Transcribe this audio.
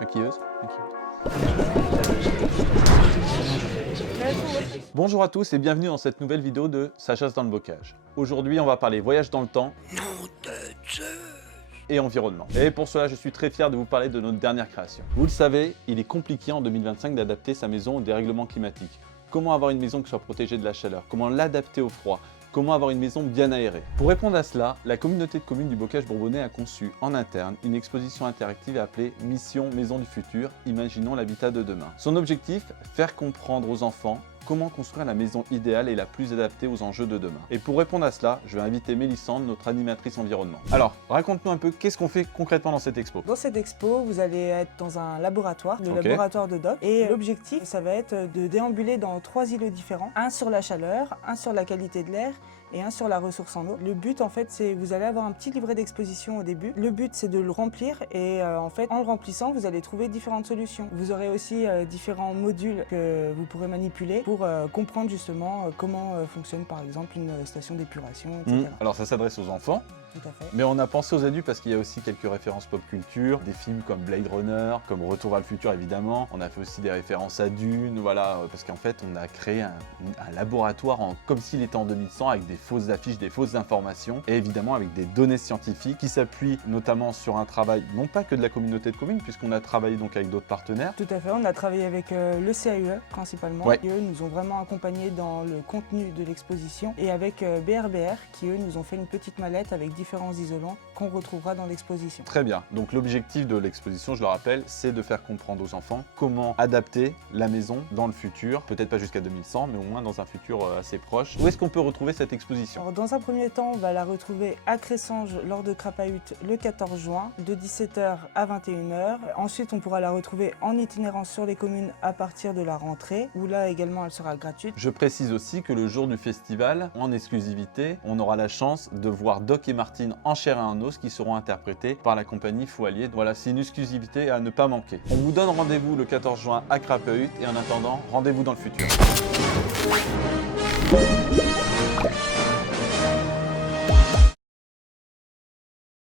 Maquilleuse. Bonjour à tous et bienvenue dans cette nouvelle vidéo de Sagesse dans le bocage. Aujourd'hui, on va parler voyage dans le temps et environnement. Et pour cela, je suis très fier de vous parler de notre dernière création. Vous le savez, il est compliqué en 2025 d'adapter sa maison au dérèglement climatique. Comment avoir une maison qui soit protégée de la chaleur? Comment l'adapter au froid? Comment avoir une maison bien aérée? Pour répondre à cela, la communauté de communes du Bocage Bourbonnais a conçu en interne une exposition interactive appelée Mission Maison du Futur, imaginons l'habitat de demain. Son objectif, faire comprendre aux enfants comment construire la maison idéale et la plus adaptée aux enjeux de demain. Et pour répondre à cela, je vais inviter Mélissande, notre animatrice environnement. Alors, raconte-nous un peu, qu'est-ce qu'on fait concrètement dans cette expo? Dans cette expo, vous allez être dans un laboratoire, le laboratoire de Doc. Et l'objectif, ça va être de déambuler dans 3 îlots différents. Un sur la chaleur, un sur la qualité de l'air et un sur la ressource en eau. Le but, en fait, c'est vous allez avoir un petit livret d'exposition au début. Le but, c'est de le remplir et en fait, en le remplissant, vous allez trouver différentes solutions. Vous aurez aussi différents modules que vous pourrez manipuler pour comprendre justement comment fonctionne par exemple une station d'épuration, etc. Alors ça s'adresse aux enfants. Tout à fait. Mais on a pensé aux adultes parce qu'il y a aussi quelques références pop culture, des films comme Blade Runner, comme Retour vers le futur évidemment. On a fait aussi des références à Dune, voilà, parce qu'en fait on a créé un laboratoire comme s'il était en 2100 avec des fausses affiches, des fausses informations et évidemment avec des données scientifiques qui s'appuient notamment sur un travail non pas que de la communauté de communes puisqu'on a travaillé donc avec d'autres partenaires. Tout à fait, on a travaillé avec le CAUE principalement, qui eux nous ont vraiment accompagnés dans le contenu de l'exposition et avec BRBR qui eux nous ont fait une petite mallette avec différents isolants qu'on retrouvera dans l'exposition. Très bien, donc l'objectif de l'exposition, je le rappelle, c'est de faire comprendre aux enfants comment adapter la maison dans le futur, peut-être pas jusqu'à 2100, mais au moins dans un futur assez proche. Où est-ce qu'on peut retrouver cette exposition? Alors, dans un premier temps, on va la retrouver à Cressanges lors de Crapahut le 14 juin, de 17h à 21h. Ensuite, on pourra la retrouver en itinérance sur les communes à partir de la rentrée, où là également elle sera gratuite. Je précise aussi que le jour du festival, en exclusivité, on aura la chance de voir Doc et Martine en chair et en os qui seront interprétés par la compagnie Foualier. Voilà, c'est une exclusivité à ne pas manquer. On vous donne rendez-vous le 14 juin à Crapahut et en attendant, rendez-vous dans le futur.